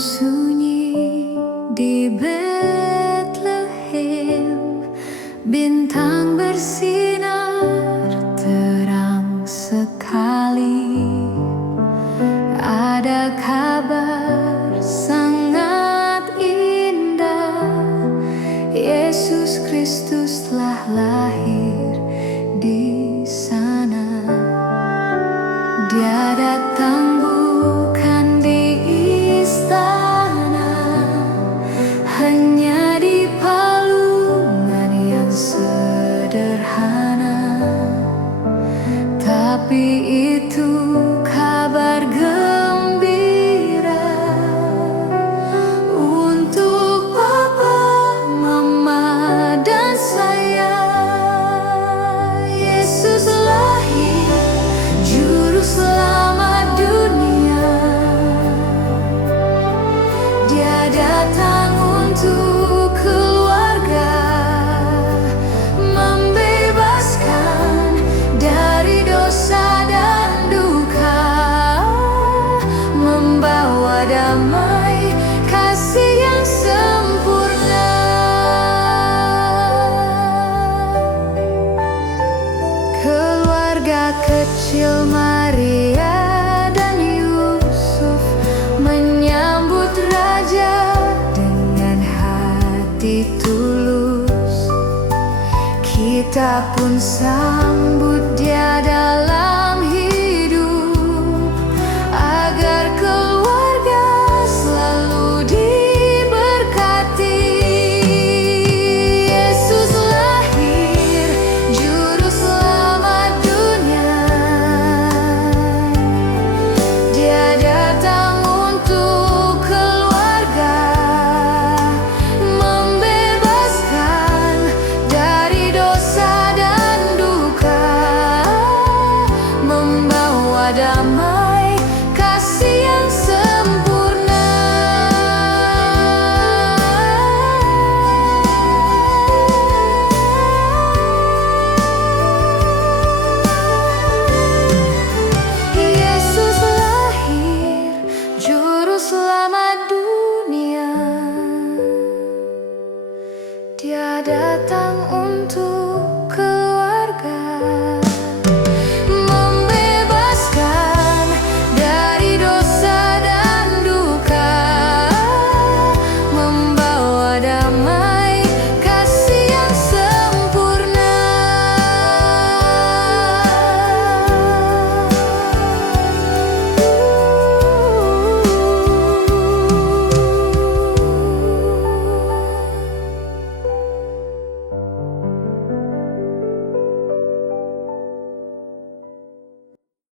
sunyi di Betlehem, bintang bersinar terang sekali. Ada kabar sangat indah, Yesus Kristus telah lahir di sana. Dia datang bukan di istana, hanya di palungan yang sederhana. Tapi itu kabar gembira untuk papa, mama, dan saya. Yesus lahir, Juru Selamat dunia. Dia datang untuk keluarga, membebaskan dari dosa dan duka, membawa damai, kasih yang sempurna. Keluarga kecil Maria dan Yusuf menyambut raja dengan hati tulus. Kita pun sambut dia dalam